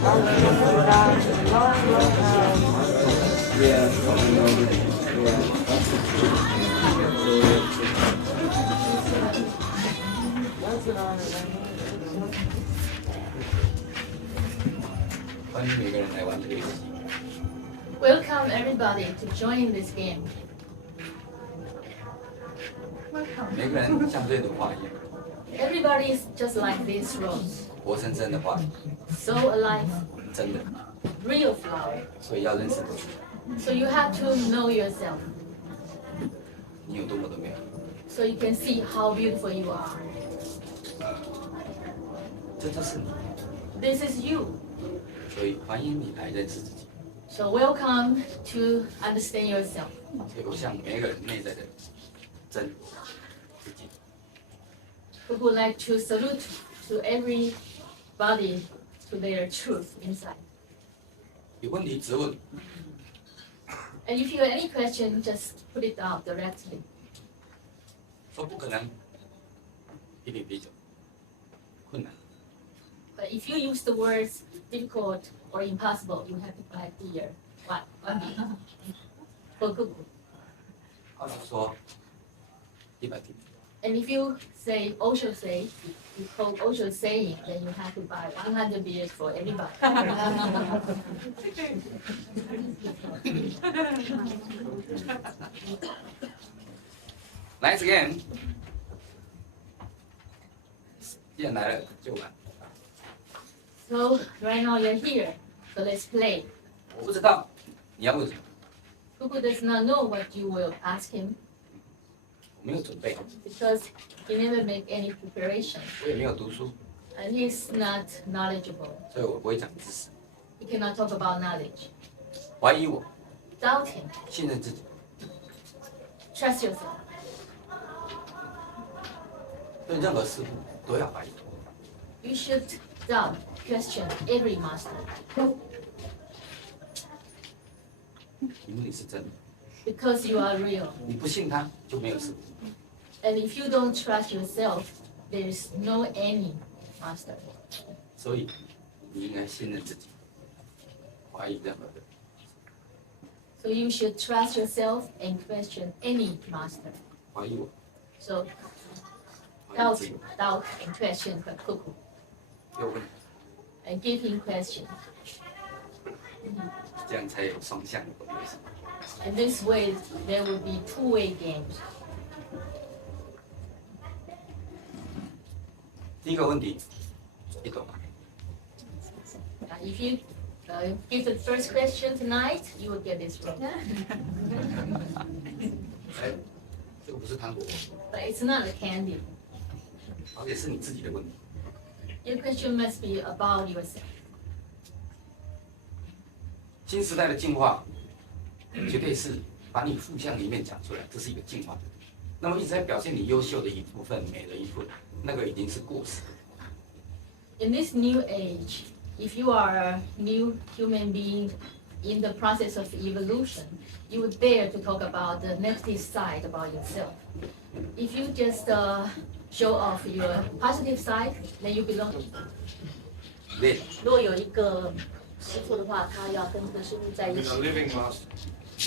Yeah, I know. Yeah. 欢迎每个人来玩这个游戏。Welcome everybody to join this game. Welcome. 每个人像这朵花一样。Everybody is just like this rose. 活生生的花。So alive. 真的。Real flower. 所以要认识自己。So you have to know yourself. 你有多么的美。So you can see how beautiful you are. 这就是你。This is you. 所以欢迎你来认识自己。So welcome to understand yourself. 所以我向每个人内在的真自己。We would like to salute to everybody to their truth inside. 有问题直问。And if you have any question, just put it out directly. 说不可能，一定比较困难。But if you use the words difficult or impossible, you have to add here. What? For Cuckoo. 或者说100题。And if you say Osho say, you quote Osho saying, then you have to buy 100 beers for everybody. Nice game. 既然来了就玩。So right now you're here, so let's play. 我不知道你要问什么。Cuckoo does not know what you will ask him 我没有准备， because he never make any preparation 我也没有读书， and he's not knowledgeable. 所以我不会讲知识。 He cannot talk about knowledge. 怀疑我， Doubt him. 信任自己。 Trust yourself. 对任何事物都要怀疑。 You should doubt, question every master 因为你是真的， because you are real. 你不信他就没有事。 And if you don't trust yourself, there is no any master. 所以你应该信任自己，怀疑任何人。 So you should trust yourself and question any master. 怀疑我， So 怀疑 doubt, 自己， doubt and question Cuckoo 又问， and give him question. 这样才有双向的关系。 And this way, there will be two-way games. 第一个问题，你懂吗？ If you give the first question tonight, you will get this wrong. 哎，这个不是糖果， But it's not a candy. 而且是你自己的问题。 Your question must be about yourself. 新时代的进化，绝对是把你负向的一面讲出来，这是一个进化。那么一直在表现你优秀的一部分、美的一部分，那个已经是过时。 In this new age, if you are a new human being in the process of evolution, you would dare to talk about the negative side about yourself. If you just show off your positive side, then you belong. 对，如果有一个师傅的话，他要跟这个师傅在一起。 living master.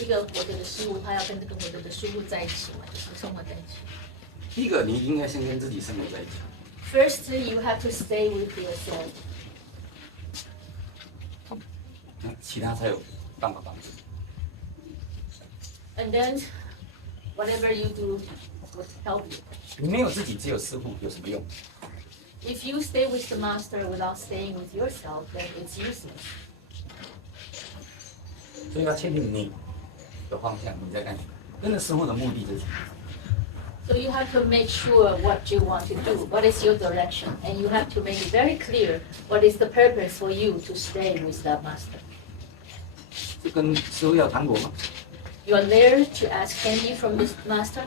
一个活着的事物，他要跟这个活着的事物在一起嘛，就是生活在一起。第一个你应该先跟自己生活在一起。 First, you have to stay with yourself, 那其他才有办法帮助。 and then whatever you do would help you. 你没有自己，只有师傅，有什么用？ If you stay with the master without staying with yourself, then it's useless. 所以要确定你的方向，你在干什么？跟着师傅的目的是什么？ So you have to make sure what you want to do, what is your direction, and you have to make it very clear what is the purpose for you to stay with that master. 是跟师傅要糖果吗？ You are there to ask candy from this master,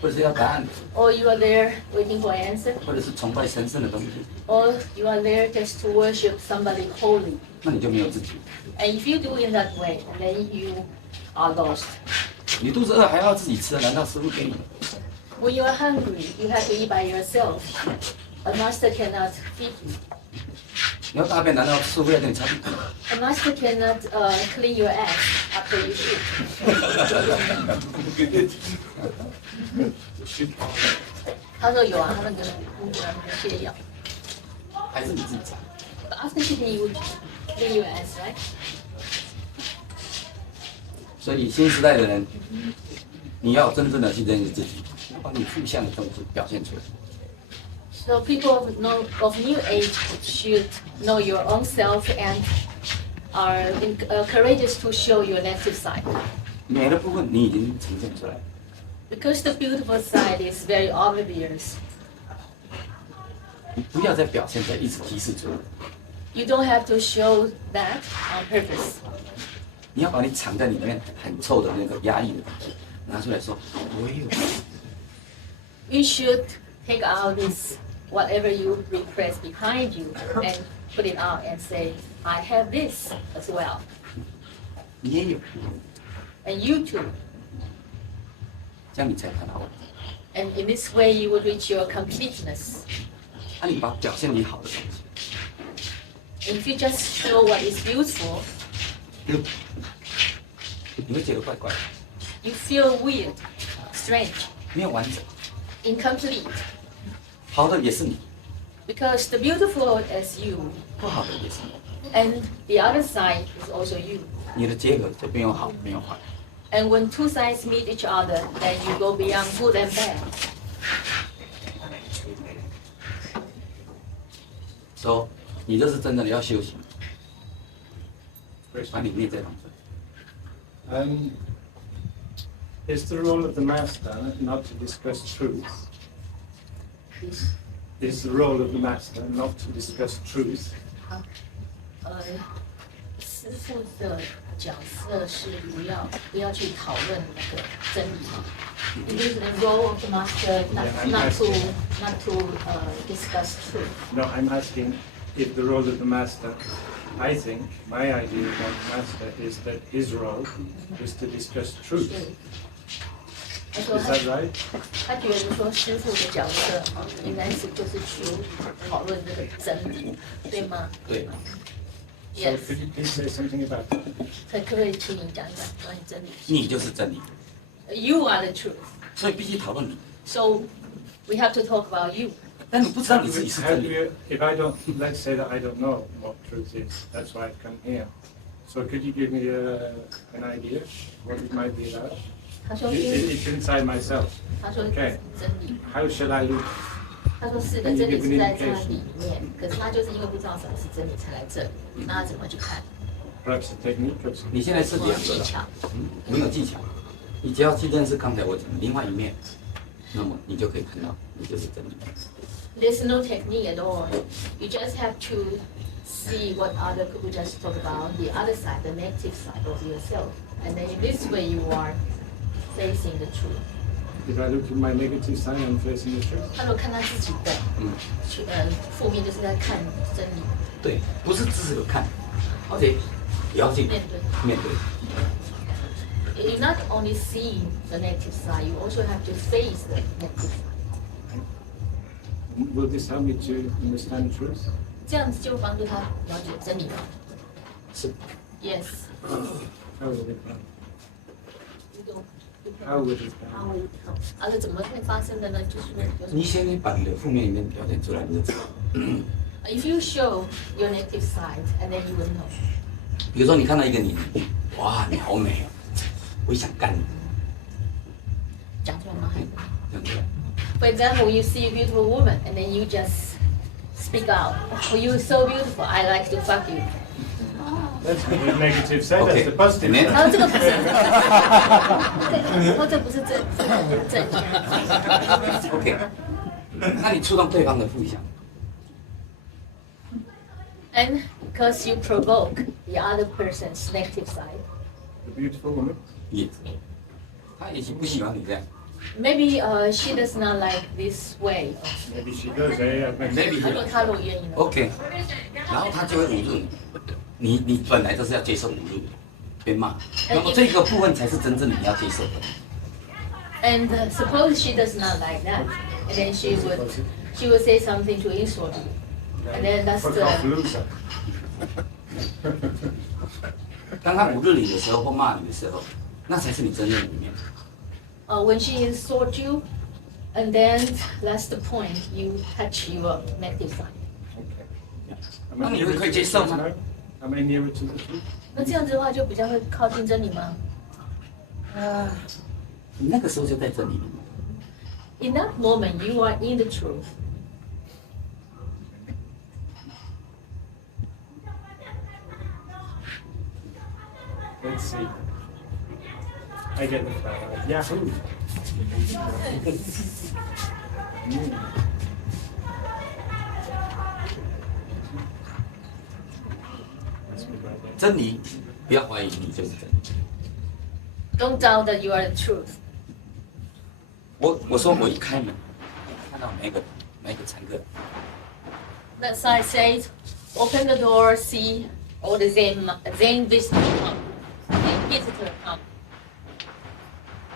或者是要答案， or you are there waiting for an answer, 或者是崇拜神圣的东西？ or you are there just to worship somebody holy. 那你就没有自己。 And if you do it that way, then you are lost. 你肚子饿还要自己吃，难道师傅给你？ When you are hungry, you have to eat by yourself. A master cannot feed you. 你要大便，难道师傅要跟你擦屁股？ A master cannot clean your ass after you shoot. 他说有啊，他们跟泻药。还是你自己擦？ But after shooting, you would clean your ass, right? 所以新时代的人，你要真正的去认识自己，要把你负向的东西表现出来。 So people of new age should know your own self and are courageous to show your negative side. 美的部分你已经呈现出来， Because the beautiful side is very obvious. 你不要再表现，再一直提示出来。 You don't have to show that on purpose. 你要把你藏在里面很臭的那个压抑的东西拿出来说，我也有。 You should take out this whatever you repress behind you and put it out and say, I have this as well. 你也有， And you too. 这样你才看到我。 And in this way you will reach your completeness. 那你把表现你好的东西， If you just show what is beautiful, 你会觉得怪怪的， you feel weird, strange, 没有完整。 incomplete. 好的也是你， Because the beautiful is you, 不好的也是你。 and the other side is also you. 你的结合就没有好，没有坏。 And when two sides meet each other, then you go beyond good and bad. 说你这是真正的要修行，把你内在放出来。 Is the role of the master not to discuss truth? Is the role of the master not to discuss truth? 师父的角色是不要去讨论那个真理。It is the role of the master not to discuss truth. No, I'm asking if the role of the master, I think, my idea about the master is that his role is to discuss truth. 他说 Is that right? 他觉得说师父的角色应该是就是去讨论这个真理，对吗？对， So Yes. could you please say something about that? 可不可以请你讲讲关于真理你就是真理， ？You are the truth. 所以必须讨论你。 So we have to talk about you. 但你不知道你自己是 How 真 do 理， you, if I don't, let's say that I don't know what truth is, that's why I've come here. So could you give me an idea what it might be about? 他说 It's inside myself. 他说 Okay. 真理。 How shall I live? 他说是的，真理是在他里面，可是他就是因为不知道什么是真理才来这里，那他怎么去看？ Perhaps a technique of 你现在是两个了，技巧。没有技巧，你只要去认识刚才我讲的另外一面，那么你就可以看到你就是真理。 There's no technique at all. You just have to see what other people just talk about, the other side, the negative side of yourself. And then in this way you are facing the truth. If I look at my negative side, I'm facing the truth. 他如果看他自己的负面，就是在看真理，对，不是只有看，而且也要去面对。面对。 You're not only seeing the negative side, you also have to face the negative side. Will this help me to understand truth? 这样子就帮助他了解真理吗是， ？Yes. How will it help? You don't. How will it How help? will it help? 这怎么会发生的呢？就是有什么你先把你的负面一面表现出来，你就知道。 If you show your negative side, and then you will know. 比如说你看到一个女人，哇，你好美哦，我也想干你，讲出来吗？还是这样子。 For example, you see a beautiful woman, and then you just speak out. Oh, you're so beautiful. I like to fuck you. That's the negative side, that's the positive Okay. side. 然后这个不是，然后这不是正确。 OK，那你触动对方的负向， And because you provoke the other person's negative side, The beautiful woman. 也，他也许不喜欢你这样 maybe she does not like this way. Maybe she does, eh? Maybe. 他如果愿意呢？ ，OK，然后他就会侮辱你，你本来就是要接受侮辱，被骂，那么这个部分才是真正你要接受的。 And suppose she does not like that, and then she would say something to insult you, and then that's For the Kafalusa. 当他不日你的时候或骂你的时候，那才是你真正的一面。When she insult you, and then that's the point, you touch your negative side. Am I nearer to the truth now? Am I nearer to the truth? 那这样子的话，就比较会靠近真理吗你那个时候就在这里面。 ？In that moment, you are in the truth. Let's see. I get the flower. Yahoo! Mm. 真理，不要怀疑，你就是真理。 Don't doubt that you are the truth. 我说我一开门，看到每一个乘客， That side says, open the door, see all the Zen visitor come. Zen visitor come.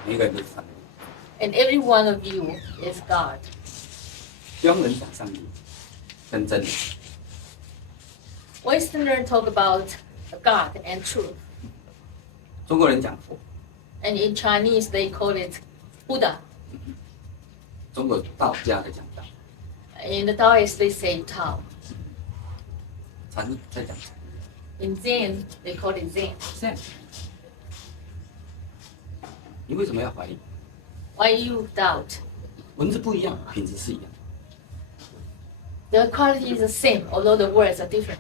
每一个人都是上帝。 And every one of you is God. 中文讲上帝跟真理， Westerners talk about God and truth. 中国人讲佛， And in Chinese, they call it Buddha. 中国道家在讲道， In the Taoists, they say Tao. 禅在讲禅。 In Zen, they call it Zen. 这样，你为什么要怀疑？ Why you doubt? 文字不一样，品质是一样， The quality is the same, although the words are different.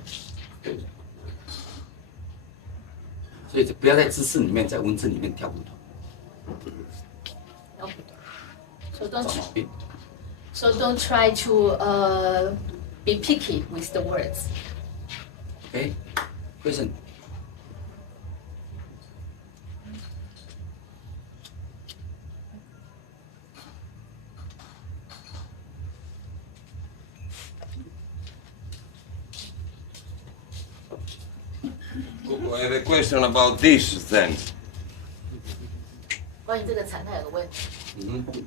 对不对？所以就不要在知识里面，在文字里面跳骨头， So 找 don't 毛病。 so don't try to be picky with the words. OK，贵生， Cuckoo, I have a question about this then. 关于这个禅态有个问题，嗯哼，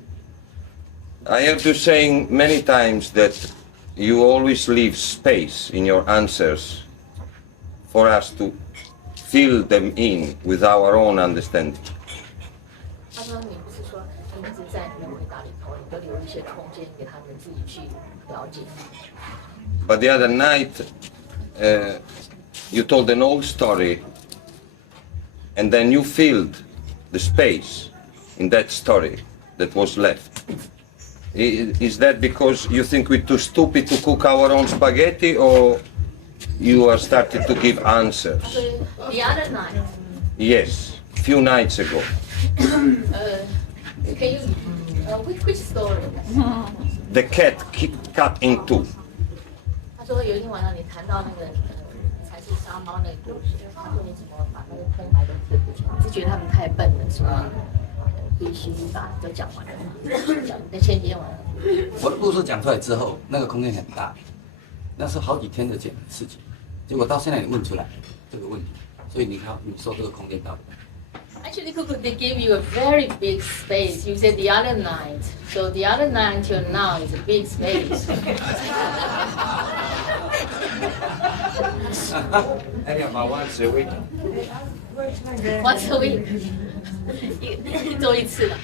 I have to saying many times that you always leave space in your answers for us to fill them in with our own understanding. 他说你不是说你一直在你的回答里头，你都留一些空间给他们自己去了解。 But the other night, you told an old story, and then you filled the space in that story that was left. Is that because you think we're too stupid to cook our own spaghetti, or you are starting to give answers? 所以 the other night, Yes, few nights ago. can you which story? The cat cut in two. 他说有一天晚上你谈到那个才是杀猫那个故事，他说你怎么把那个空白的填补起来？是觉得他们太笨了，是吧？必须把都讲完了，讲在前几天晚上。我的故事讲出来之后，那个空间很大，那是好几天的事情，结果到现在你问出来这个问题，所以你看你说这个空间到底？ Actually, Cuckoo, they gave you a very big space. You said the other night. So the other night till now is a big space. I got my once a week. Once a week. 一周一次了。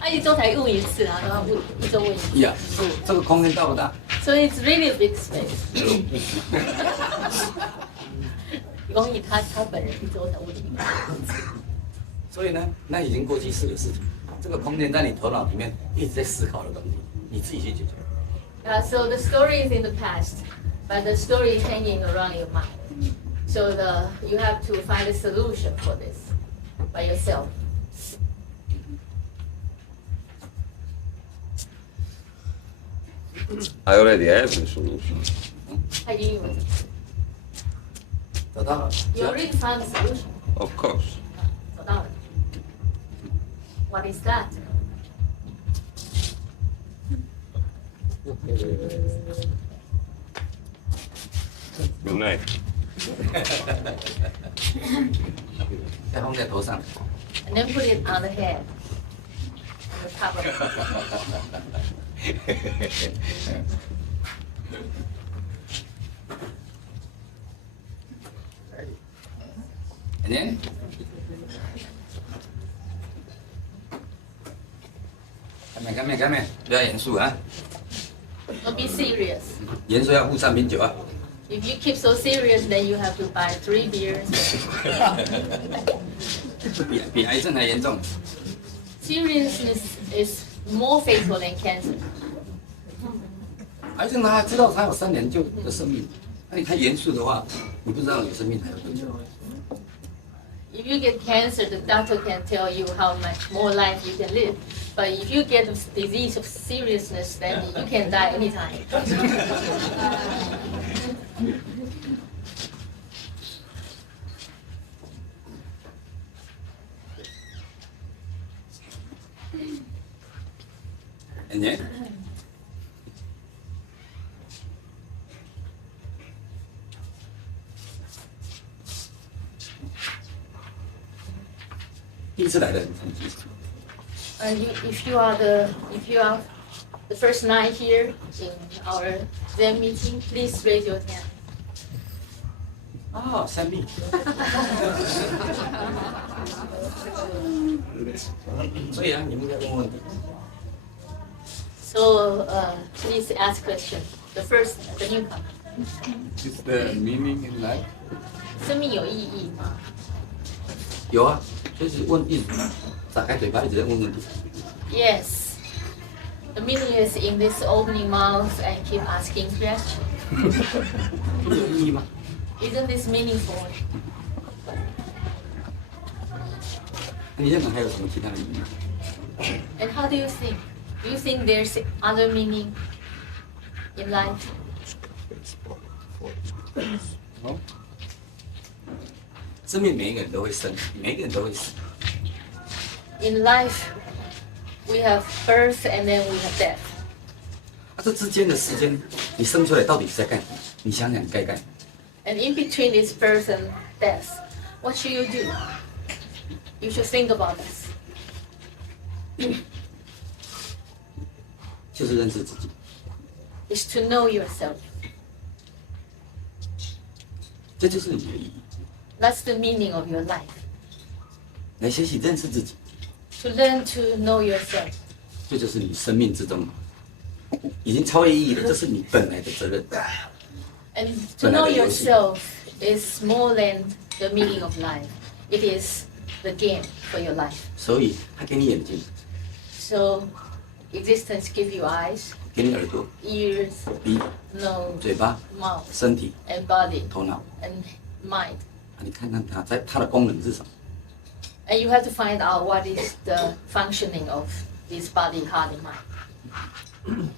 他一周才问一次啊，然后问一周问一次。呀，这个空间大不大？ So it's really a big space. 容易他本人一周才问一次。所以呢，那已经过去式的事情，这个空间在你头脑里面一直在思考的东西，你自己去解决。So the story is in the past, but the story is hanging around your mind. So you have to find a solution for this by yourself. I already have the solution. 他已经有，找到了， you already found the solution. Of course. 找到了。What is that? Good night. 再放在头上。 And then put it on the head, on the top of the head. 。 好 And then, 干咩，不要严肃啊！ Don't be serious. 严肃要付3瓶酒啊！ If you keep so serious, then you have to buy 3 beers. 比癌症还严重。 Seriousness is more fatal than cancer. 癌症他知道他有3年的生命，那你太严肃的话，你不知道你生命还有多久。 If you get cancer, the doctor can tell you how much more life you can live. But if you get a disease of seriousness, then you can die anytime. And then, 第一次来的很生气。 If you are the first night here in our Zen meeting, please raise your hand. 哦，Zen Meeting。所以啊，你们应该问问题。 So please ask question. The newcomer. Is the meaning in life? 生命有意义吗？有啊，就是问一直打开嘴巴一直在问问题。 Yes. The meaning is in this opening mouth and keep asking questions. 有意义吗？ Isn't this meaningful? 你认为还有什么其他的意义？ And how do you think? Do you think there's other meaning in life? 生命每一个人都会生，每一个人都会死。 In life, we have birth and then we have death. 啊，这之间的时间，你生出来到底是在干什么？你想想，你该干什么？ And in between this birth and death, what should you do? You should think about this. 就是认识自己。 Is to know yourself. 这就是你的意义。 That's the meaning of your life. 来学习认识自己， To learn to know yourself. 这就是你生命之中已经超越意义了，这是你本来的责任。 And to know yourself is more than the meaning of life. It is the game for your life. 所以他给你眼睛， So existence gives you eyes, 给你耳朵、 ears, 鼻、 nose, 嘴巴、 mouth, 身体、 and body, 头脑。 and mind. 啊，你看看它的功能是什么？ And you have to find out what is the functioning of this body, heart, and mind.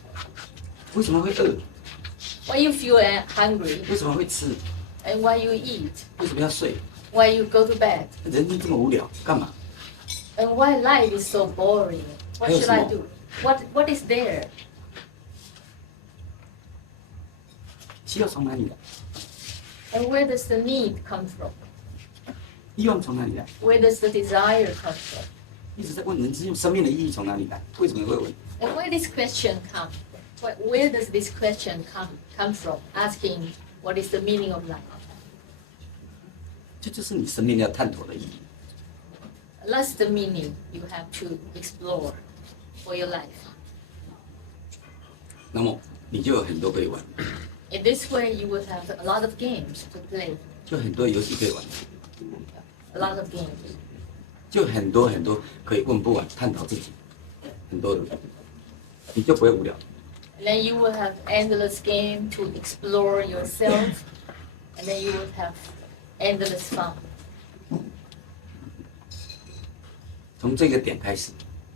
为什么会饿？ Why you feel hungry, 为什么会吃？ and why you eat, 为什么要睡？ why you go to bed, 人生这么无聊，干嘛？ and why life is so boring. What should I do? What is there? 需要从哪里来？ And where does the need come from? 欲望从哪里来？ Where does the desire come from? 一直在问人生命的意义从哪里来？为什么会问？ And where this question come? Where does this question come from? Asking what is the meaning of life? 这就是你生命要探索的意义。 That's the meaning you have to explore for your life. 那么你就有很多可以玩， In this way, you would have a lot of games to play. 就很多游戏可以玩， A lot of games. 就很多可以问不完，探讨自己，很多的，你就不会无聊。 And then you will have endless game to explore yourself. And then you will have endless fun. 从这个点开始，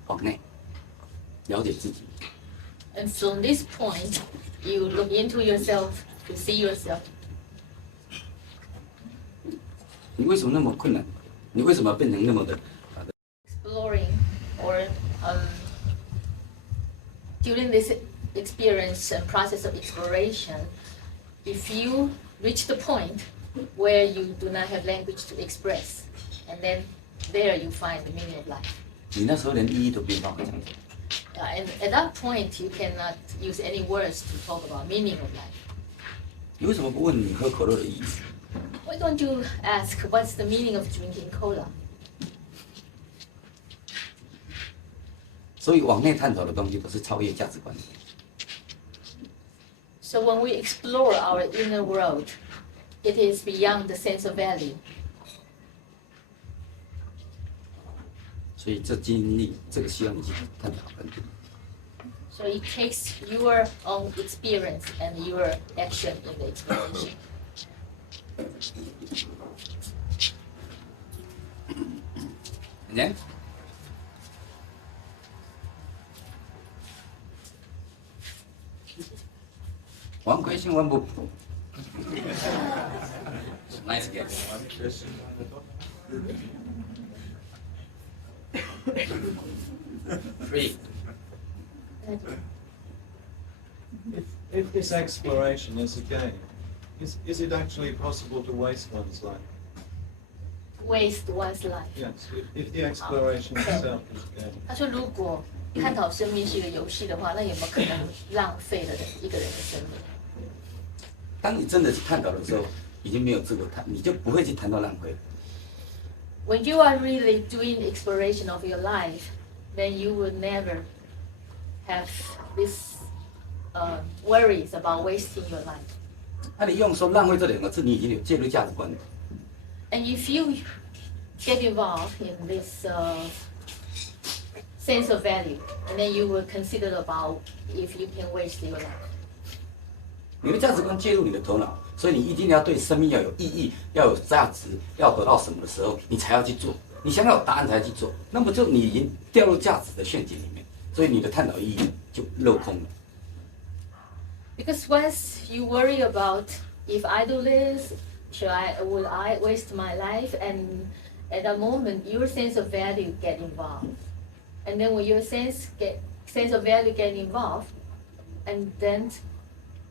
往内了解自己， And from this point, you look into yourself to see yourself. 你为什么那么困难？你为什么变成那么的？ Exploring or during this experience and process of exploration, if you reach the point where you do not have language to express, and then there you find the meaning of life. 你那时候连意义都没办法讲。 And at that point, you cannot use any words to talk about meaning of life. 你为什么不问你喝可乐的意义？ don't you ask what's the meaning of drinking cola? 所以往内探讨的东西都是超越价值观的。 So when we explore our inner world, it is beyond the sense of value. 所以这经历，这个需要你去探讨跟读。 So it takes your own experience and your action in the exploration. And then, one question, one book. Nice guess. One question. Three. If this exploration is a game, is it actually possible to waste one's life? Waste one's life. Yes, if the exploration itself is a game. 他说，如果探讨生命是一个游戏的话，那有没有可能浪费了一个人的生命？当你真的去探讨的时候，已经没有自我探，你就不会去谈到浪费。 When you are really doing the exploration of your life, then you will never have this worries about wasting your life. 那你用说浪费这两个字，你已经有介入价值观了。 And if you get involved in this sense of value, and then you will consider about if you can waste your life. 你的价值观介入你的头脑，所以你一定要对生命要有意义，要有价值，要得到什么的时候，你才要去做。你想要有答案才去做，那么就你已经掉入价值的陷阱里面，所以你的探讨意义就镂空了。 Because once you worry about if I do this, would I waste my life? And at that moment, your sense of value get involved. And then when your sense of value get involved, and then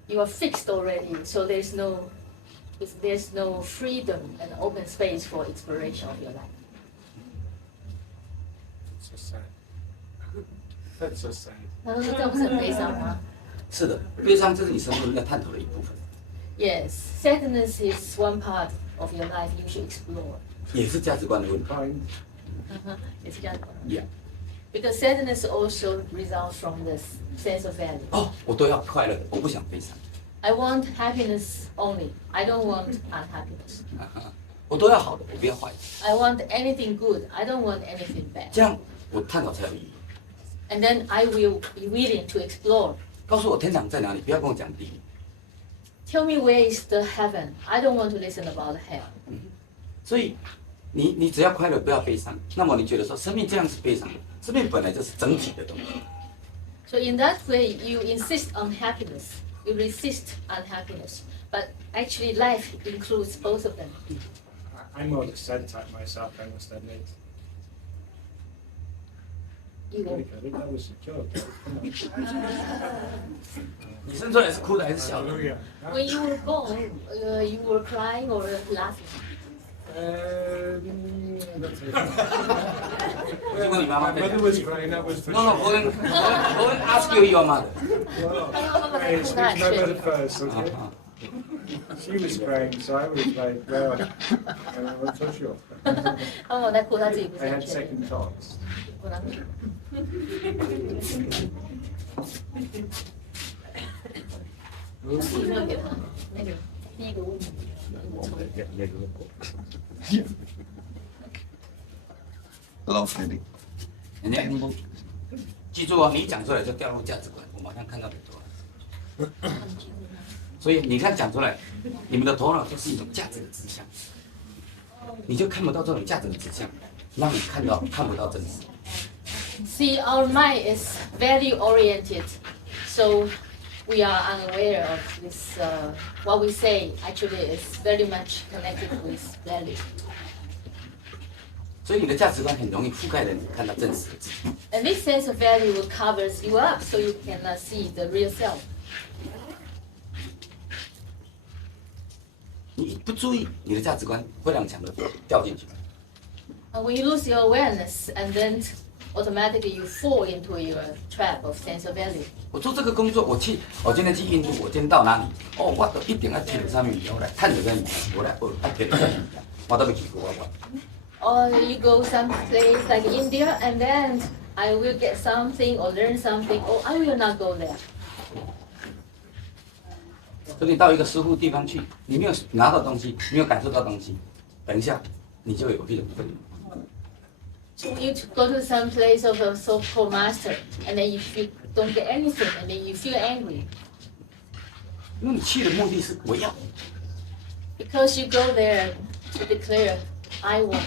you are fixed already. So there's no freedom and open space for exploration of your life. So sad. That's so sad. 他说这样不是很悲伤吗？是的，悲伤这是你生命要探讨的一部分， Yes, sadness is one part of your life you should explore. 也是价值观的问题。 Fine. It's just Yeah. because sadness also results from this sense of value. 哦，我都要快乐的，我不想悲伤。 I want happiness only. I don't want unhappiness. 我都要好的，我不要坏的。 I want anything good. I don't want anything bad. 这样我探讨才有意义。 And then I will be willing to explore. 告诉我天堂在哪里，不要跟我讲地狱。 Tell me where is the heaven. I don't want to listen about hell. 所以你只要快乐，不要悲伤。那么你觉得说生命这样是悲伤的，生命本来就是整体的东西。 So in that way, you insist on happiness. You resist unhappiness. But actually, life includes both of them. I'm more the sad type myself, I must admit. You will. That was a joke. Come on. 你生出来是哭的还是笑的？ Hallelujah. When you were born, you were crying or laughing. That's it. 我就问你妈妈 My mother was crying, that was for No, no, sure. 我问 ask you your mother. Well, 他说妈妈在 hey, 哭， speak 他 to 很 my 确 mother 定。 first, okay? She was crying, so I was like, well, I'm not so sure. 他说我在哭，他自己不是 I 很 had 确定。 second thoughts. 不能。有没有给他那个第一个问题？ Lovely. 人家记住哦，你一讲出来就掉入价值观，我马上看到很多。所以你看讲出来，你们的头脑就是一种价值的指向，你就看不到这种价值的指向，让你看不到真实。 See, our mind is value oriented, so we are unaware of this. What we say actually is very much connected with value. 所以你的价值观很容易覆盖了你看到真实的自己。 And this sense of value will covers you up, so you can see the real self. 你一不注意，你的价值观会让强的掉进去。 And when you lose your awareness, and then automatically you fall into your trap of sense of value. 我做这个工作，我今天去印度，我今天到哪里？哦，我都一定要听上面我来看着个我来听着个我都没去过我。Or you go some place like India and then I will get something or learn something, or I will not go there. 所以你到一个舒服地方去，你没有拿到东西，没有感受到东西，等一下你就有一种愤怒。 So you go to some place of a so-called master, and then if you don't get anything, and then you feel angry 因为你去的目的是我要， because you go there to declare, I want.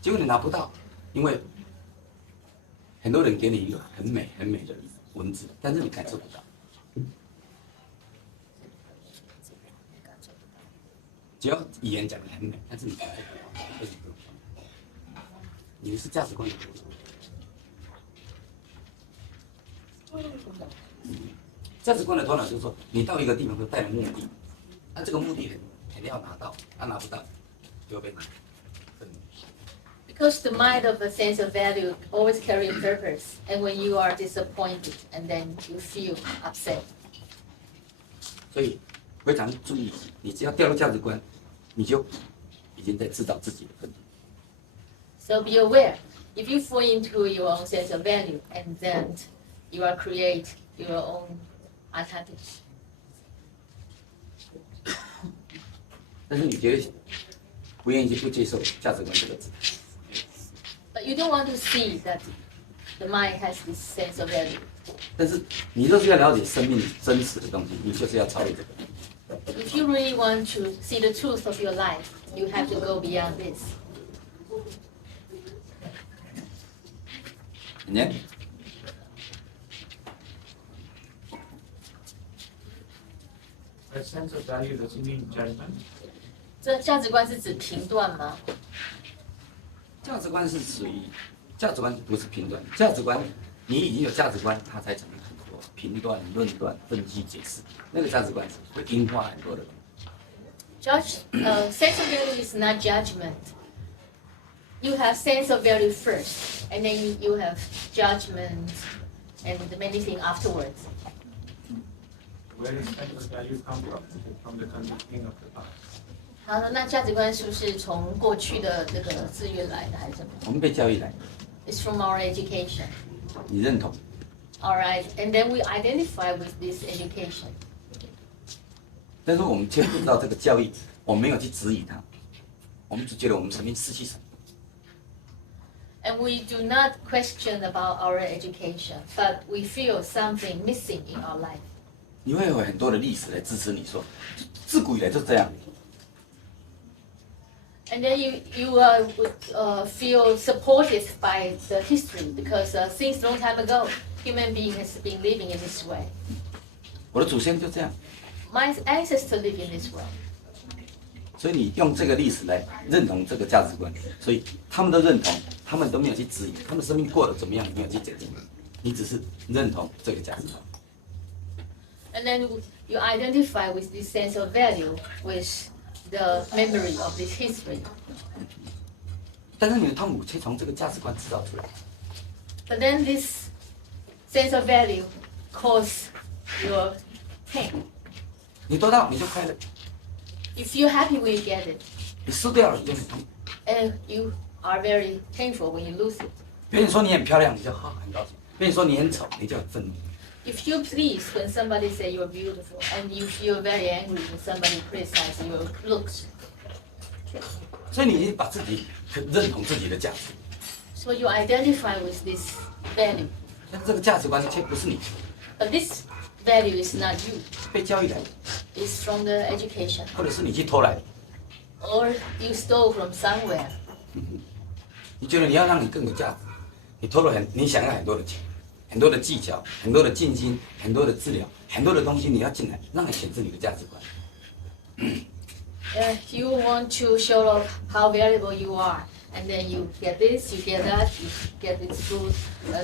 结果你拿不到，因为很多人给你一个很美很美的文字，但是你感受不到。只要语言讲的很美，但是你感受不到，为什么？你的是价值观的头脑。价值观的头脑就是说，你到一个地方会带着目的，那这个目的很要拿到，拿不到就会被愤怒。 Because the mind of a sense of value always carry a purpose, and when you are disappointed, and then you feel upset. 所以非常注意，你只要掉入价值观，你就已经在制造自己的愤怒。 So be aware. If you fall into your own sense of value, and then you are create your own unhappiness. 但是你觉得不愿意去不接受价值观这个字， But you don't want to see that the mind has this sense of value. 但是你若是要了解生命真实的东西，你就是要超越这个。 If you really want to see the truth of your life, you have to go beyond this. And then, A sense of value doesn't mean judgment. 这价值观是指评断吗？价值观是属于价值观不是评断，价值观你已经有价值观，它才成很多评断、论断、分析、解释。那个价值观是会硬化很多的。 Sense of value is not judgment. You have sense of value first, and then you have judgment and many things afterwards. Where does sense of value come from? Is it from the conditioning of the past? 好的，那价值观是不是从过去的这个资源来的，还是什么我们被教育来， ？It's from our education. 你认同， All right, and then we identify with this education. 但是我们却不知道这个教育，我们没有去质疑它，我们只觉得我们生命失去什么。 And we do not question about our education, but we feel something missing in our life. 你会有很多的历史来支持你说，自古以来就这样。 And then you would feel supported by the history because since long time ago, human being has been living in this way. 我的祖先就这样， My ancestors live in this way. 所以你用这个历史来认同这个价值观，所以他们都认同，他们都没有去质疑，他们生命过得怎么样，你没有去检定，你只是认同这个价值观。 And then you identify with this sense of value, with the memory of this history. 但是你的痛苦却从这个价值观制造出来。 But then this sense of value causes your pain. 你得到你就快乐， If you're happy when you get it, 你失掉了你就很痛苦。 and you are very painful when you lose it. 别人说你很漂亮，你就很高兴；别人说你很丑，你就很愤怒。 If you please when somebody say you're beautiful, and you feel very angry when somebody criticizes your looks. 所以你已经把自己认同自己的价值， So you identify with this value. 但是这个价值观却不是你 But this value is not you. 被教育来的， It's from the education. 或者是你去偷来的。 Or you stole from somewhere. 你觉得你要让你更有价值，你投了你想要很多的钱，很多的技巧，很多的静心，很多的治疗，很多的东西你要进来，让你显示你的价值观。You want to show off how valuable you are, and then you get this, you get that, you get this good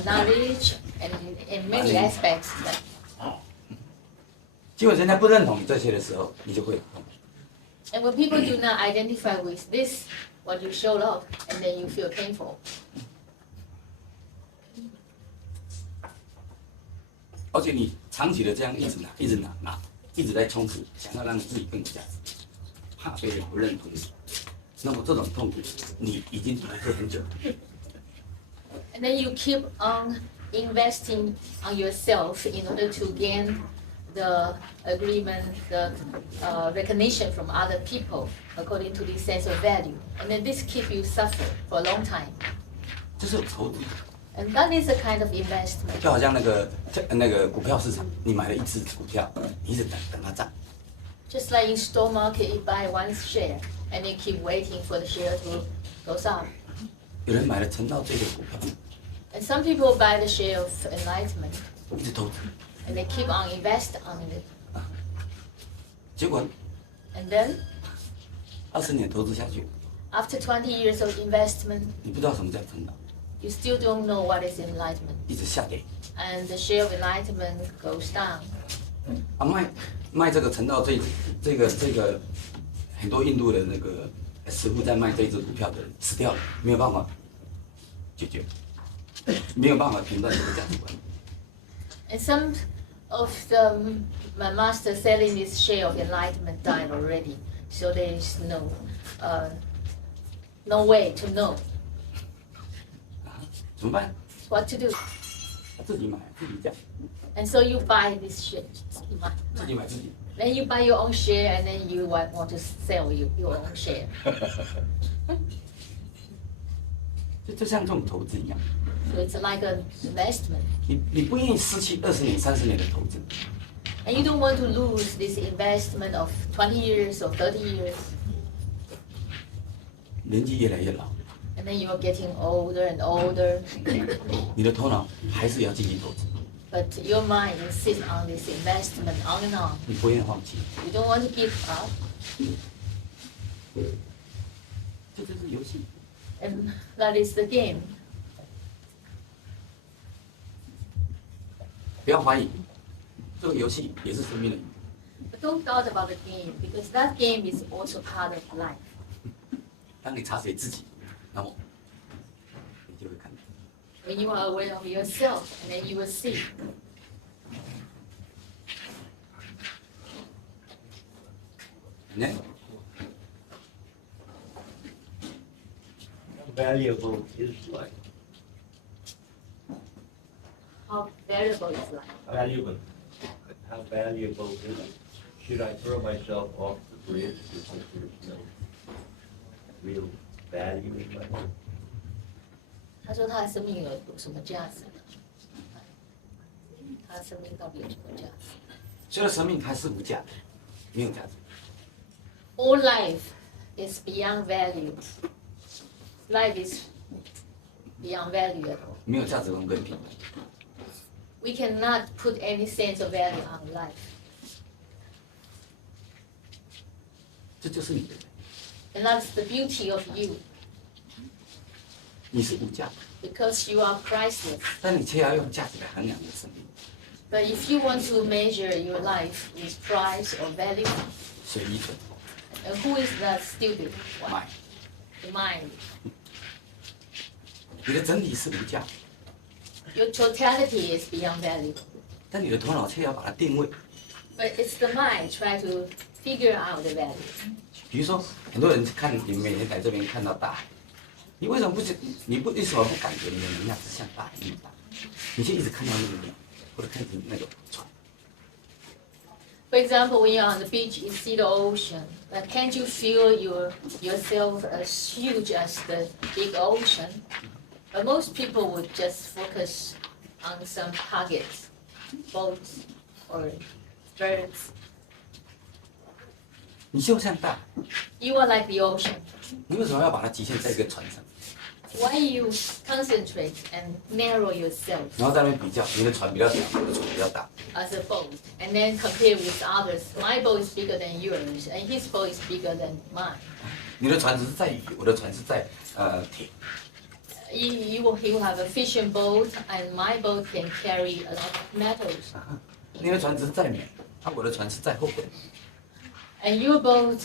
knowledge, and in many aspects. 结果人家不认同你这些的时候，你就会痛苦。 And when people do not identify with this, what you showed off, and then you feel painful. 而且你长期的这样一直拿，一直拿，一直在充实，想要让自己更有价值，怕别人不认同你，那么这种痛苦你已经来了很久。And then you keep on investing on yourself in order to gain the agreement, the recognition from other people according to this sense of value. And then this keep you suffer for a long time. 这是投资， And that is a kind of investment. 就好像那个股票市场，你买了一只股票，你一直等它涨， Just like in stock market, you buy one share and you keep waiting for the share to goes up. 有人买了陈道这个股票， And some people buy the share of enlightenment 一直投资， and they keep on invest on it. 结果 And then 20年投资下去， after 20 years of investment, 你不知道什么叫陈道， you still don't know what is enlightenment. 一直下跌。 And the share of enlightenment goes down. 啊，卖这个陈道这个很多印度的那个师傅在卖这一只股票的人死掉了，没有办法解决，没有办法评断这个价值观。 And some of the masters selling this share of enlightenment died already. So there is no way to know 怎么办？ what to do. 自己买自己讲， And so you buy this share. 自己买自己。 Then you buy your own share and then you want to sell your own share. 就像这种投资一样， So it's like an investment. 你不愿意失去20年、30年的投资， And you don't want to lose this investment of 20 years or 30 years. 年纪越来越老， And then you are getting older and older. 你的头脑还是要继续投资， But your mind insists on this investment on and on. 你不愿意放弃， You don't want to give up. 这就是游戏。 And that is the game. 不要怀疑，这个游戏也是生命的语言。 But don't doubt about the game because that game is also part of life. 当你察觉自己，那么你就会看到。 When you are aware of yourself, and then you will see. Ne? Valuable is life. How valuable is life? Valuable. How valuable is it? Should I throw myself off the bridge because there's no real value in life? 他说他的生命有什么价值呢？他的生命到底有什么价值虽然生命它是无价的，没有价值。 ？All life is beyond value. Life is beyond value at all. 没有价值观跟品。 We cannot put any sense of value on life. 这就是你的人， And that's the beauty of you, 你是无价的， because you are priceless. 但你却要用价值来衡量你的生命。 But if you want to measure your life with price or value, 谁愚蠢？ and who is that stupid one? 买， The mind. 你的整体是无价， Your totality is beyond value. 但你的头脑却要把它定位。 But it's the mind try to figure out the value. 比如说，很多人看你每天来这边看到大海，你为什么不为什么不感觉你的能量是像大海那么大？你却一直看到那个鸟，或者看着那个船。 For example, when you're on the beach, you see the ocean. But can't you feel yourself as huge as the big ocean? But most people would just focus on some targets, boats or birds. 你就像大海， You are like the ocean. 你为什么要把它局限在一个船上？ Why you concentrate and narrow yourself 然后在那边比较，你的船比较小，我的船比较大。 as a boat and then compare with others? My boat is bigger than yours and his boat is bigger than mine. 你的船只是在鱼，我的船是在铁。 He will have a fishing boat and my boat can carry a lot of metals. 你的船只是在米，我的船是在后轨。 And your boat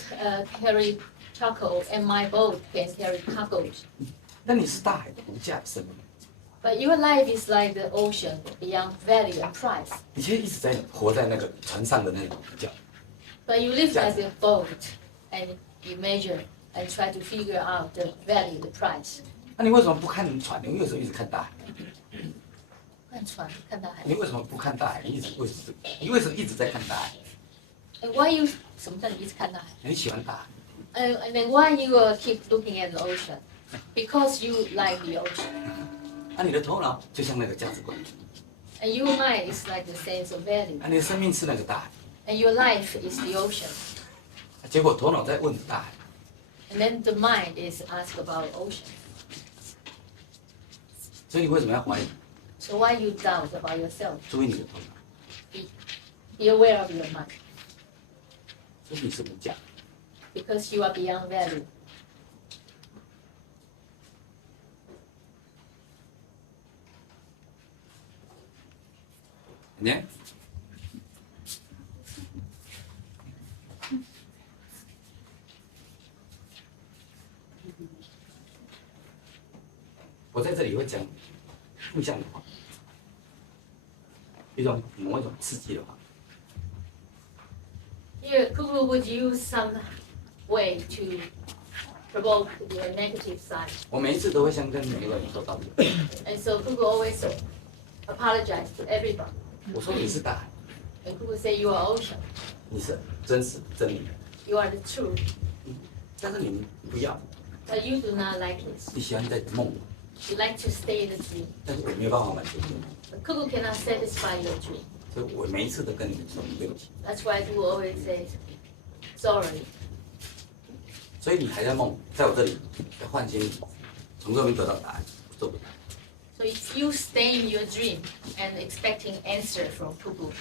carry charcoal and my boat can carry cargoes. 那你是大海的无价的生命， But your life is like the ocean beyond value and price. 你其实一直在活在那个船上的那种比较。 But you live like a boat and you measure and try to figure out the value, the price. 那你为什么不看船？你为什么一直看大海？看船，看大海。你为什么不看大海？你为什么一直在看大海？ And why you 什么叫你一直看大海？你喜欢大海， And then why you keep looking at the ocean? Because you like the ocean. 那你的头脑就像那个价值观， And your mind is like the sense of value. 那你的生命是那个大海， And your life is the ocean. 结果头脑在问大海， And then the mind is asked about ocean. 所以你为什么要怀疑？ So why you doubt about yourself? 注意你的头脑， Be aware of your mind. 所以你是无价。 Because you are beyond value. 你看，我在这里会讲负向的话，某一种刺激的话。 Here, Cuckoo would use some way to provoke your negative side. 我每一次都会先跟每个人说道理。 And so Cuckoo always apologize to everybody. 我说你是大海， And Cuckoo say you are ocean. 你是真实真理， You are the truth. 但是你不要， But you do not like this. 你喜欢在梦里， You like to stay in the dream. 但是我没有办法满足你， But Cuckoo cannot satisfy your dream. 所以我每一次都跟你们说对不起。 That's why Cuckoo always says sorry. 所以你还在梦，在我这里在唤醒你，从这边得到答案，我做不到。 So if you stay in your dream and expecting answer from Cuckoo,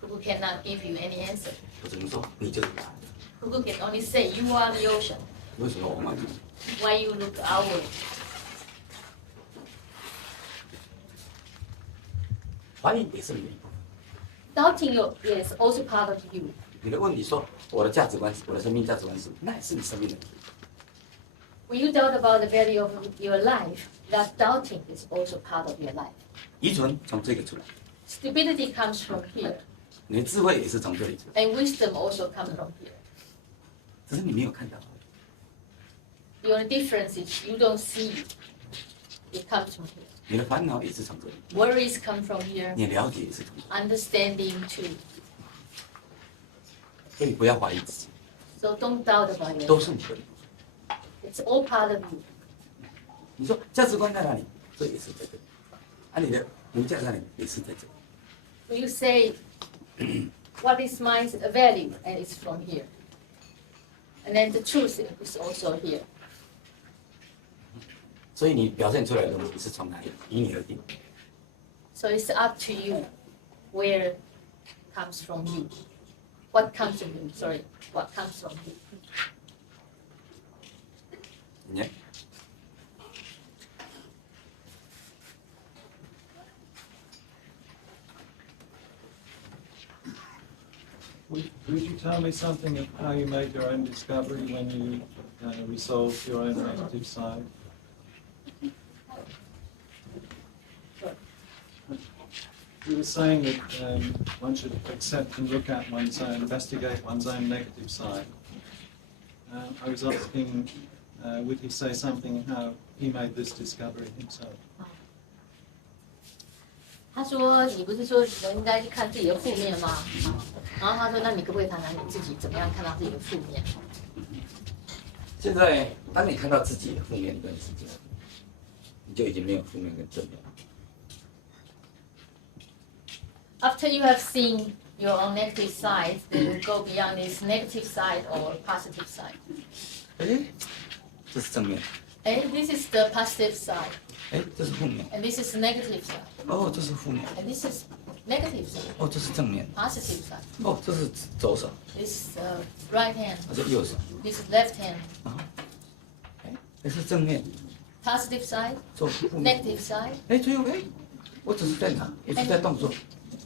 Cuckoo cannot give you any answer. 我只能说你就是答案。 Cuckoo can only say you are the ocean. 为什么我满足？ Why you look outward? 怀疑也是你的一部分。 Doubting you is also part of you. 你的问题说我的价值观是，我的生命价值观是，那也是你生命的。 When you doubt about the value of your life, that doubting is also part of your life. 遗存从这个出来， Stupidity comes from here, 你的智慧也是从这里出来， and wisdom also comes from here. 只是你没有看到。 The only difference is you don't see it. It comes from here. 你的烦恼也是从这里， Worries come from here. 你的了解也是从这里， Understanding too. 所以不要怀疑自己， So don't doubt about 都 it. 是你的一部分。 It's all part of you. 你说价值观在哪里？这也是在这里。啊，你的无价在哪里？也是在这里。 When you say what is my value, and it's from here. And then the truth is also here. 所以你表现出来的东西是从哪里？以你而定。 So it's up to you where comes from you. What comes from you? Sorry, what comes from you? 你看， Would you tell me something of how you made your own discovery when you resolved your own negative side? You were saying that one should accept and look at one's own, investigate one's own negative side. I was asking, would he say something how he made this discovery himself? 他说：“你不是说人应该去看自己的负面吗？”然后他说：“那你可不可以谈谈你自己怎么样看到自己的负面？”现在当你看到自己的负面一段时间，你就已经没有负面跟正面了。 After you have seen your own negative side, then you go beyond this negative side or positive side. 哎，这是正面。 And this is the positive side, 哎，这是负面。 and this is negative side, 哦，这是负面。 and this is negative side, 哦，这是正面。 positive side. 哦，这是左手， This is right hand, 这是右手。 this is left hand. 啊，哎，这是正面， Positive side, 做负面。 negative side. 哎，最后哎，我只是在哪？我只是在动作。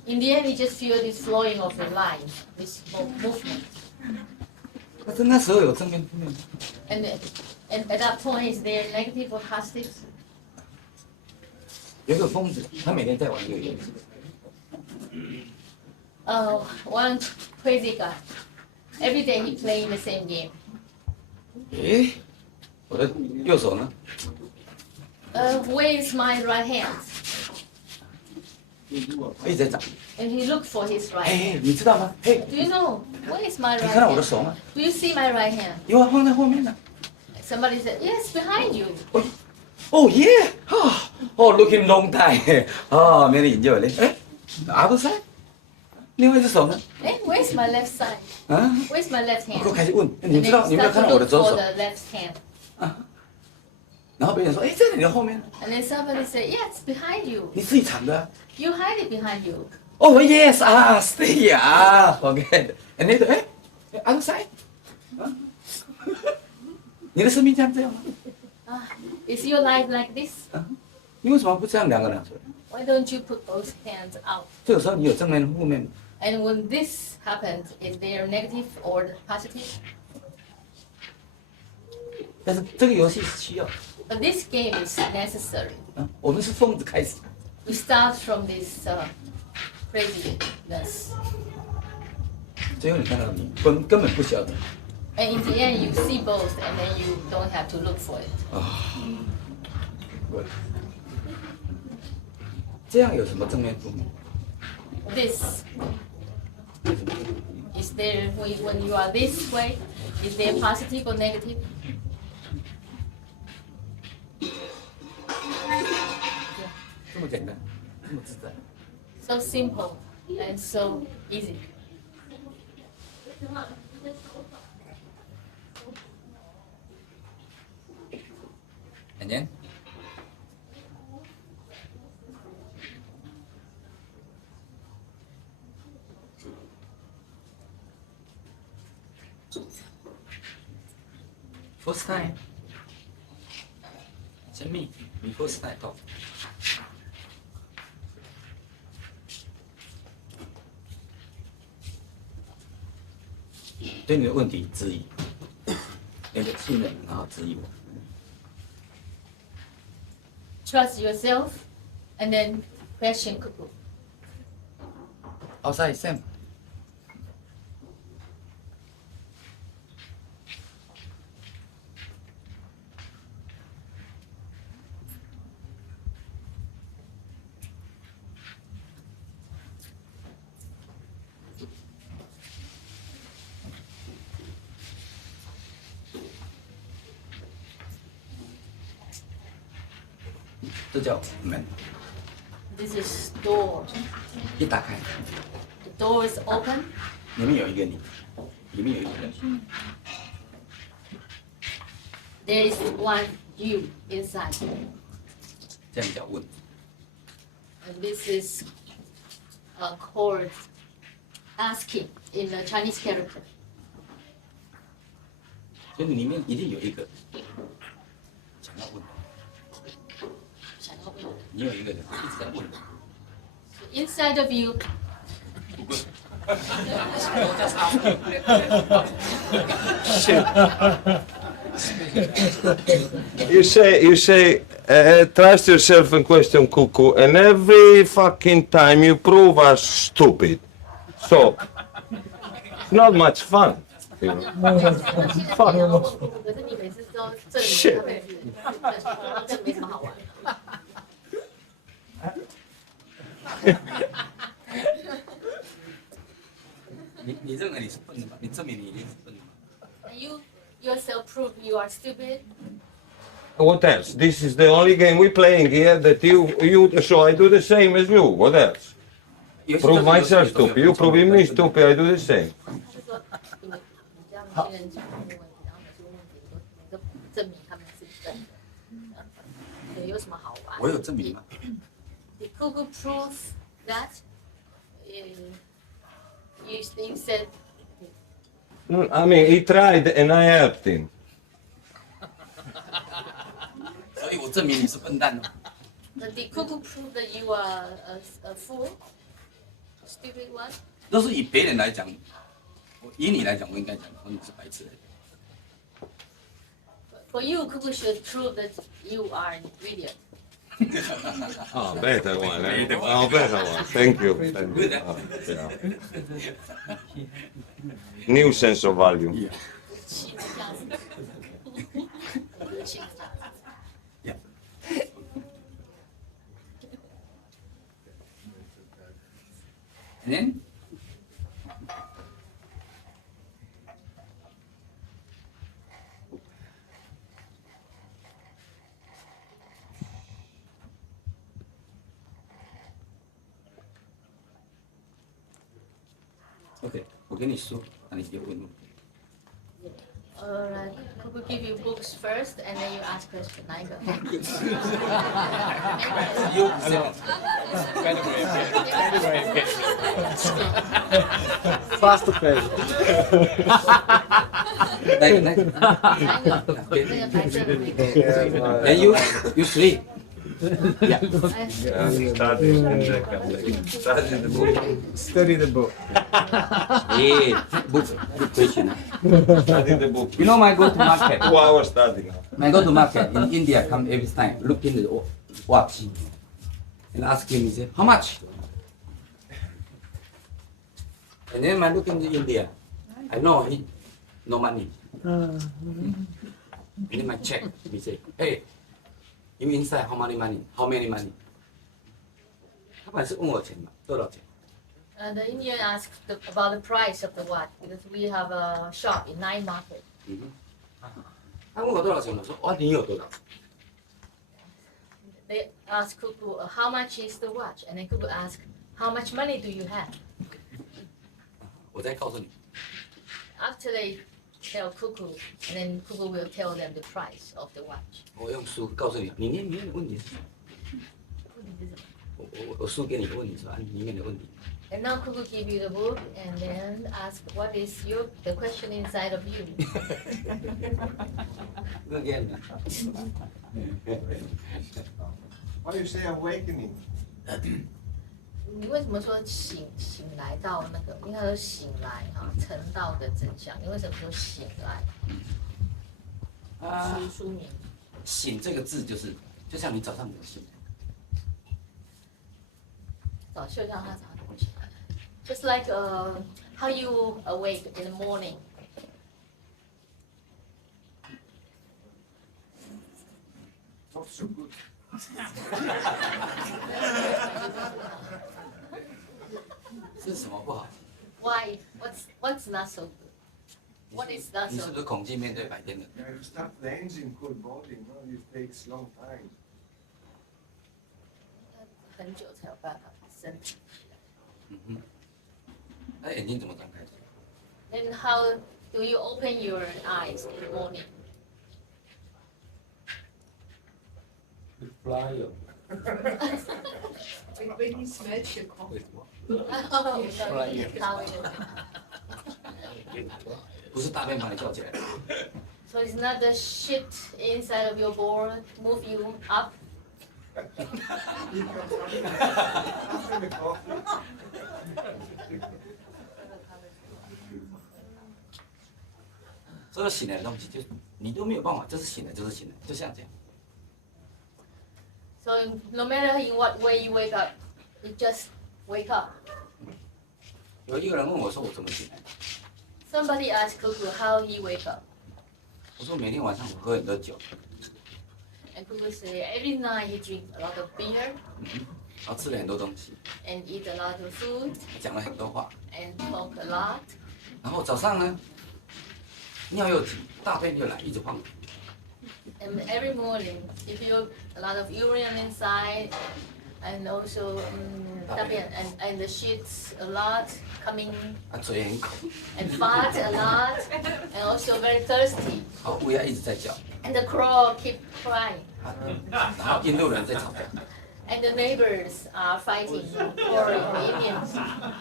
In the end, you just feel this flowing of the line, this movement. 但是那时候有正面负面吗？ And at that point, is there negative or positive? 有个疯子，他每天在玩这个游戏。 One crazy guy. Every day he playing the same game. 诶，我的右手呢？ Where is my right hand? 一直在找。 And he looked for his right 哎 hand.，你知道吗？嘿， Do you know where is my 你 right 看到我的 hand? 手吗？ Do you see my right hand? 有啊，放在后面呢。 Somebody said, yes, behind you. 哦耶！啊，哦，looking long time。啊，没人研究嘞。哎，other side，另外一只手呢？ Hey, where's my left side? 啊， Where's my left 我 hand? 开始问，你 And 们 then 知道 you 你有没有 start 看 to 到我的 look 左 for 手？ the left hand. 然后别人说，哎，在你的后面， And then somebody said, yes, behind you. 你自己藏的啊。 You hide it behind you. 哦，yes 啊，stay 啊，forget。哎，那个哎，other side，啊，你的生命像这样吗？ Is your life like this? 你为什么不这样两个拿出来？ Why don't you put both hands out? 这个时候你有正面负面， And when this happens, is there negative or positive? 但是这个游戏是需要， But this game is necessary. 啊，我们是疯子开始， We start from this craziness. 最后你看到你根本不晓得 And in the end, you see both, and then you don't have to look for it. 啊，这样有什么正面负面？ This is there when you are this way. Is there positive or negative? 这么简单，这么自在。 So simple and so easy. And then first time, Zen Meeting, we first time talk. 对你的问题质疑，那个信任，然后质疑我。 Trust yourself, and then question Cuckoo. Outside Sam，这叫门， This is door. 一打开， The door is open. 里面有一个你，里面有一个人， There is one you inside. 这样叫问。 And this is called asking in the Chinese character. 所以里面一定有一个想要问，你有一个人一直在问。 Inside of you, You say, trust yourself and question Cuckoo, and every fucking time you prove us stupid. So, it's not much fun. You know? Fuck. 可是你每次都证明他们是这没什么好玩。你认为你是笨的吗？你证明你一定是笨的吗？ You yourself prove you are stupid. What else? This is the only game we're playing here that you, so I do the same as you. What else? 游戏都 Prove 是 myself 都有 stupid. You prove me stupid, I do the same. 就说你这样每个人讲问题，然后每次问问题，每个证明他们是笨的，有什么好玩？我有证明吗？ Did Cuckoo prove that? You said I mean, he tried and I helped him. 所以我证明你是笨蛋了。 Did Cuckoo prove that you are a fool? Stupid one? 都是以别人来讲，以你来讲，我应该讲说你是白痴。 For you, Cuckoo should prove that you are an idiot. Oh, better one. Oh, better one. Thank you. Thank you. Yeah. New sense of value. Yeah. 新的价值，新的价值。 Yeah. And then OK， 我给你书，那你就问我。 Alright, Cuckoo give you books first, and then you ask question. 哪一个？ You Fast phase. 那个那个哪一个？那个白色的那个。 ，And you three。Yeah. 哎， Study the book. Study the book. Yeah. Book question. Study the book. You know, I go to market. 2 hours study. I go to market in India. Come every time, look in the watch, and ask him. He say, how much? And then I look into India. I know he no money. And then I check. He say, hey, you inside how many money? How many money? 他本来是问我钱嘛，多少钱？ The Indian asked about the price of the watch because we have a shop in night market. 他问我多少钱，我说哦，你有多少？ They asked Cuckoo, how much is the watch? And then Cuckoo asked, how much money do you have? 我再告诉你。 After they tell Cuckoo, and then Cuckoo will tell them the price of the watch. 我用书告诉你，你里面的问题是什么？我书给你的问题是吧？里面的问题。 And now Cuckoo give you the book and then ask what is the question inside of you. Again. Why do you say awakening? 你为什么说醒来到那个？应该说醒来哈，成道的真相。你为什么说醒来？书名。醒这个字就是，就像你早上没有醒，早就让他早上起来。Just like how you awake in the morning. Not so good. 是什么不好？ Why? What's not so good? What is not 你 so 是不是 good? 恐惧面对白天的？ Yeah, you start the engine cool body, no? It takes long time. 很久才有办法身体。嗯哼。那眼睛怎么张开？ Then how do you open your eyes in the morning? Fly. When you smash your coffee. 为什么？ 不是大便把你叫起来。 So it's not the shit inside of your ball move you up. After the coffee. 所有醒来的东西，就是你都没有办法，这是醒来，就是醒来，就像这样。 So no matter in what way you wake up, you just wake up. 有一个人问我说：“我怎么醒来 Somebody asked Cuckoo how he wake up. 我说：“每天晚上我喝很多酒， And Cuckoo say every night he drink a lot of beer 然后吃了很多东西， and eat a lot of food 讲了很多话， and talk a lot. 然后早上呢，尿又急，大便又来，一直晃。 And every morning he feel a lot of urine inside and also 大便 and the shits a lot coming 他嘴很口， and fart a lot and also very thirsty. 然后乌鸦一直在叫， And the crow keep crying. 然后印度人在吵架， And the neighbors are fighting for the Indians.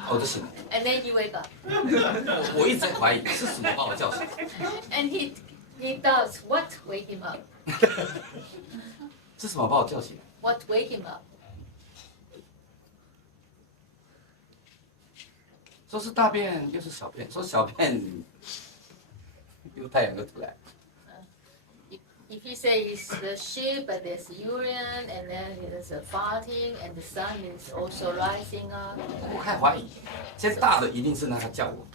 我就醒了。 And then he wake up. 我一直在怀疑是什么把我叫醒。 And he does what wake him up? 是什么把我叫醒？ What wake him up? 说是大便又是小便，说小便又太阳又出来。If you say it's the sheep, but there's urine, and then there's a farting, and the sun is also rising up. 不太怀疑，先大的一定是那个叫我。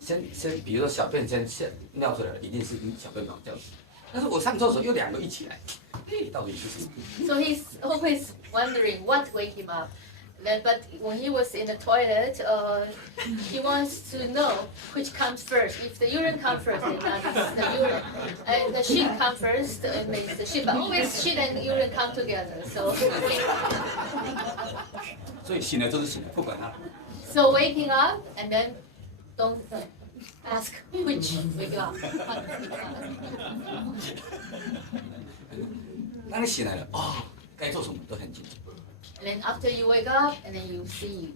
先，比如说小便先尿出来了，一定是小便把我叫醒。但是我上厕所又两个一起来，到底是什么？ So he's always wondering what wake him up. But when he was in the toilet, he wants to know which comes first. If the urine comes first, then it's the urine. And the shit comes first, and it's the shit. But always shit and urine come together. So, 所以醒了就是醒了，不管它。 so waking up and then don't ask which wake up. 当你醒来了，哦，该做什么都很清楚。 And then after you wake up, and then you see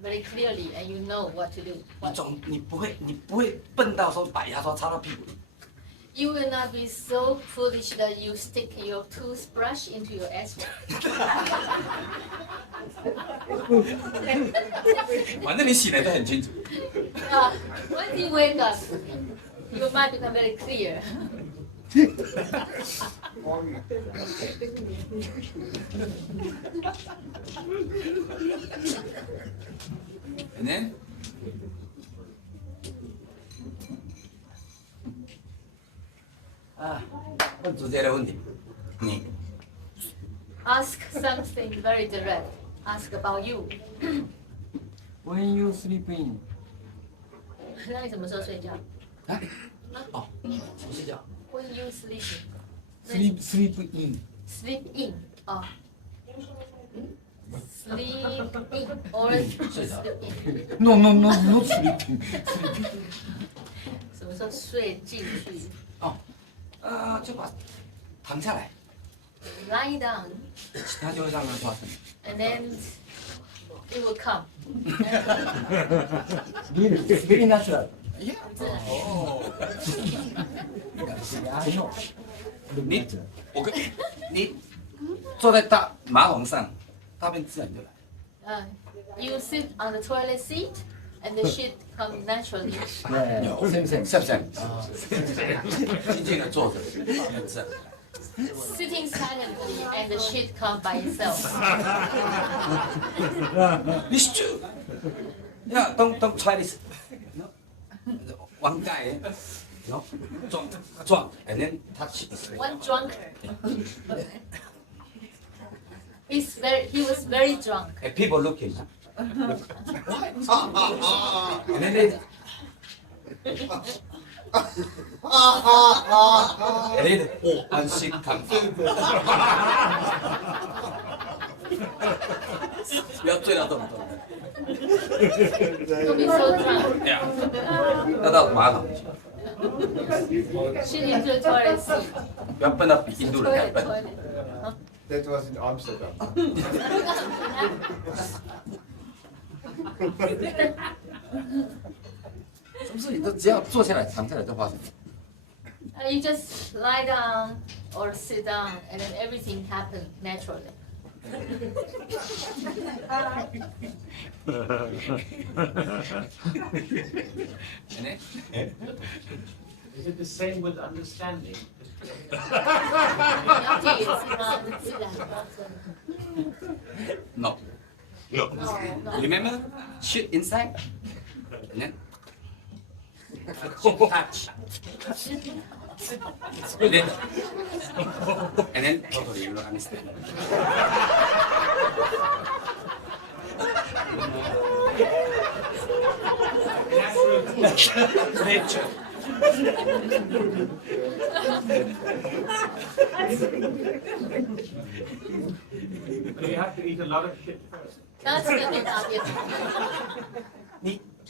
very clearly, and you know what to do. 你不会笨到说把牙刷插到屁股里。 You will not be so foolish that you stick your toothbrush into your asshole. 反正你醒来都很清楚。 Once you wake up, your mind becomes very clear. And then 问直接的问题，你 Ask something very direct. Ask about you. When you sleep in, 那你什么时候睡觉啊？哦，什么睡觉？ ？When you sleeping? sleep in. Sleep in. Oh. Sleep in or sleep in. No, not sleeping. 什么时候睡进去就把躺下来， ？Lie down, 它就会让它发生。 and then it will come. Very natural. 自然。I know. 你坐在大马桶上，大便自然就来。 You sit on the toilet seat, and the shit comes naturally. 有，像不像？静静的坐着，很自然。 Sitting silently, and the shit comes by itself. It's true. Yeah, don't try this. No, one guy, no, drunk, and then touch his face. One drunkard. He was very drunk. And people looking. What? And then they. And then, oh, one shit comes out. 不要醉到这么多。 Don't be so drunk. 对呀，要到马桶去， Shit into the toilet seat. 不要笨到比印度人还 Toilet, 笨。 toilet. That was in Amsterdam. 什么事情都只要坐下来、躺下来就发生。 You just lie down or sit down, and then everything happens naturally. And then, Is it the same with understanding? 了解也是吗？自然发生。 no. No, no. Remember, shit inside, and then touch, and then totally you don't understand. Nature. But you have to eat a lot of shit first. 当时的大便。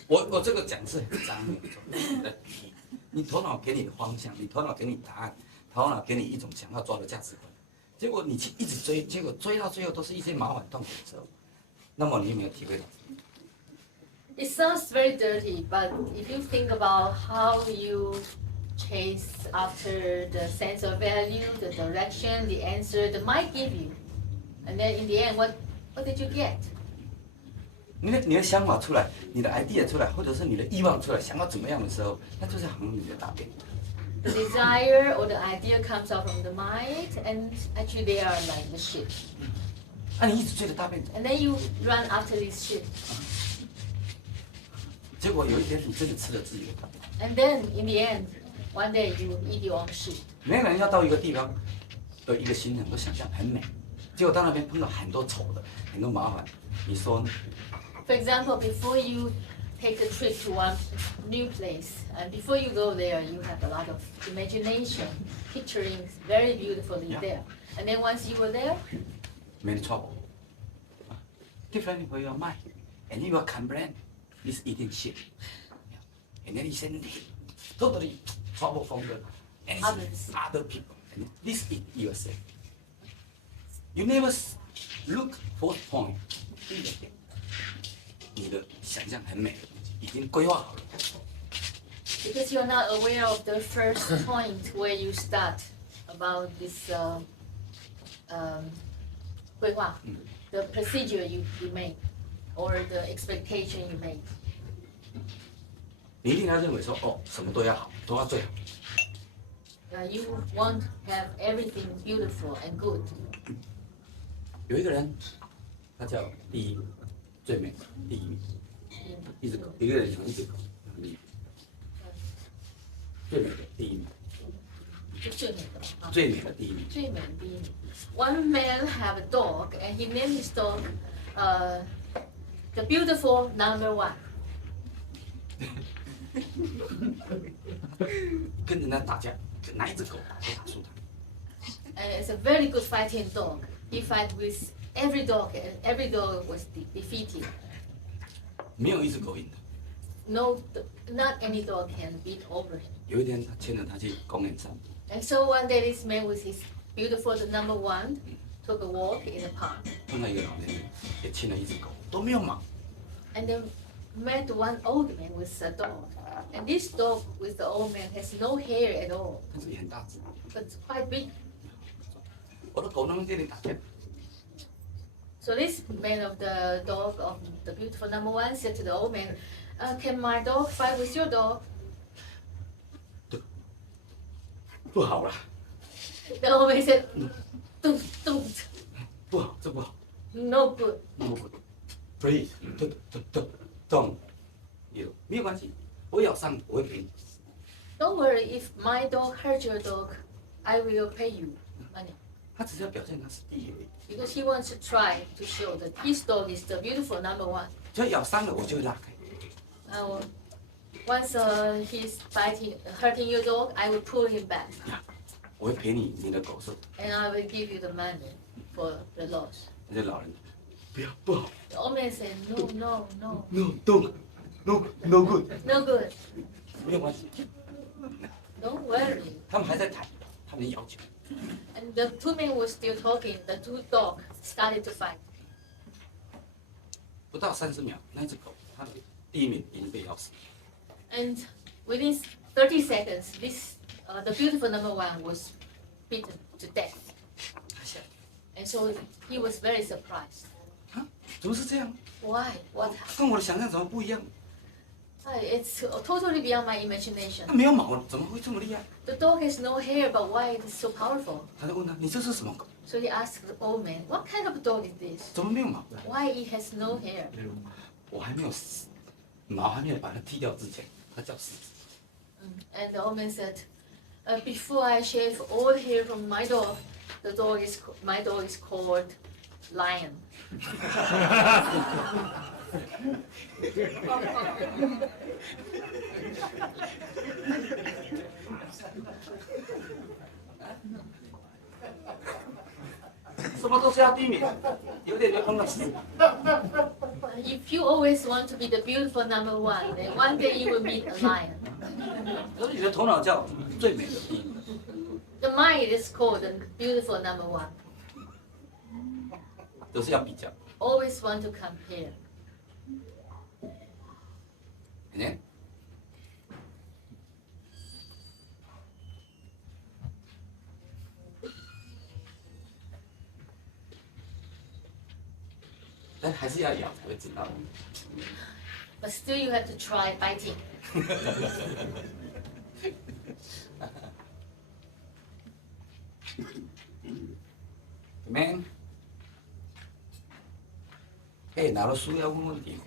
我这个讲是很脏没错，你头脑给你的方向，你头脑给你答案，头脑给你一种想要抓的价值观，结果你去一直追，结果追到最后都是一些麻烦痛苦的时候，那么你有没有体会到？ It sounds very dirty, but if you think about how you chase after the sense of value, the direction, the answer the mind give you, and then in the end, what did you get? 你的想法出来，你的 idea 出来，或者是你的欲望出来，想要怎么样的时候，那就是好像你的大便。the desire or the idea comes out from the mind, and actually they are like the ship. 啊，你一直追着大便走， And then you run after this ship. 结果有一天你真的吃了自己的大便。 And then in the end, one day you eat your own shit. 每个人要到一个地方，有一个行程都想象很美，结果到那边碰到很多丑的，很多麻烦，你说呢？ For example, before you take a trip to one new place, and before you go there, you have a lot of imagination, picturing very beautifully Yeah. there. And then once you were there, Many trouble. Different for your mind, and you will complain. This eating shit, and then you send totally trouble from the other people, and this is yourself. You never look for point. 你的想象很美的东西已经规划好了。 because you're not aware of the first point where you start about this 规划, the procedure you make, or the expectation you make. 你一定要认为说，哦，什么都要好，都要最好。 You want to have everything beautiful and good. 有一个人，他叫第一，最美的第一名，一只狗，一个人养一只狗，很厉害。最美的第一名，最美的第一名。 One man have a dog, and he named his dog the beautiful number one. 跟人家打架，哪一只狗都打输他。 And it's a very good fighting dog. He fight with every dog, and every dog was defeated. 没有一只狗赢的。 No, not any dog can beat over him. 有一天，他牵着它去公园散步， And so one day, this man with his beautiful the number one took a walk in the park, 碰到一个老年人，也牵了一只狗，都没有毛。 and then met one old man with a dog. And this dog with the old man has no hair at all, 但是也很大只。 but it's quite big. 我的狗能不能跟你打架？ So this man of the dog of the beautiful number one said to the old man, "Can my dog fight with your dog?" 不好了， The old man said, "Don't, 不好，这不好。 no good." No good. Please, don't. 有没有关系？我咬伤，我会赔你。 Don't worry, if my dog hurt your dog, I will pay you money. 他只是要表现他是第一而已。 Because he wants to try to show that his dog is the beautiful number one. 只要咬伤了，我就会拉开。 Once he's hurting your dog, I will pull him back, 我会赔你的狗受。 and I will give you the money for the loss. 那些老人，不要，不好。 The old man said, "No, No, don't. No good. no good. 没有关系。 Don't worry." 他们还在谈他们的要求。 And the two men were still talking. The two dogs started to fight. 不到30秒，那只狗，它的第一名已经被咬死。 And within 30 seconds, the beautiful number one was beaten to death. 他吓， And so he was very surprised. 啊，怎么是这样？ Why? What? 跟我的想象怎么不一样？ It's totally beyond my imagination. 它没有毛了，怎么会这么厉害？ The dog has no hair, but why it is so powerful? 他就问他：“你这是什么狗？ So he asked the old man, "What kind of dog is this? 怎么没有毛的？ Why it has no hair?" 我还没有死，毛还没有把它剃掉之前，它叫狮子。 And the old man said, "Before I shave all hair from my dog, my dog is called lion." 什么都是要第一名，有点就碰到狮子。 If you always want to be the beautiful number one, then one day you will meet a lion. 可是你的头脑叫最美的第一名， The mind is called the beautiful number one. 都是要比较。 Always want to compare. 你看，但还是要咬才会知道。 But still you have to try fighting. Amen。哎，拿了书要问问题。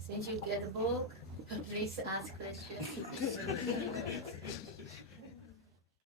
Since you get the book, please ask questions.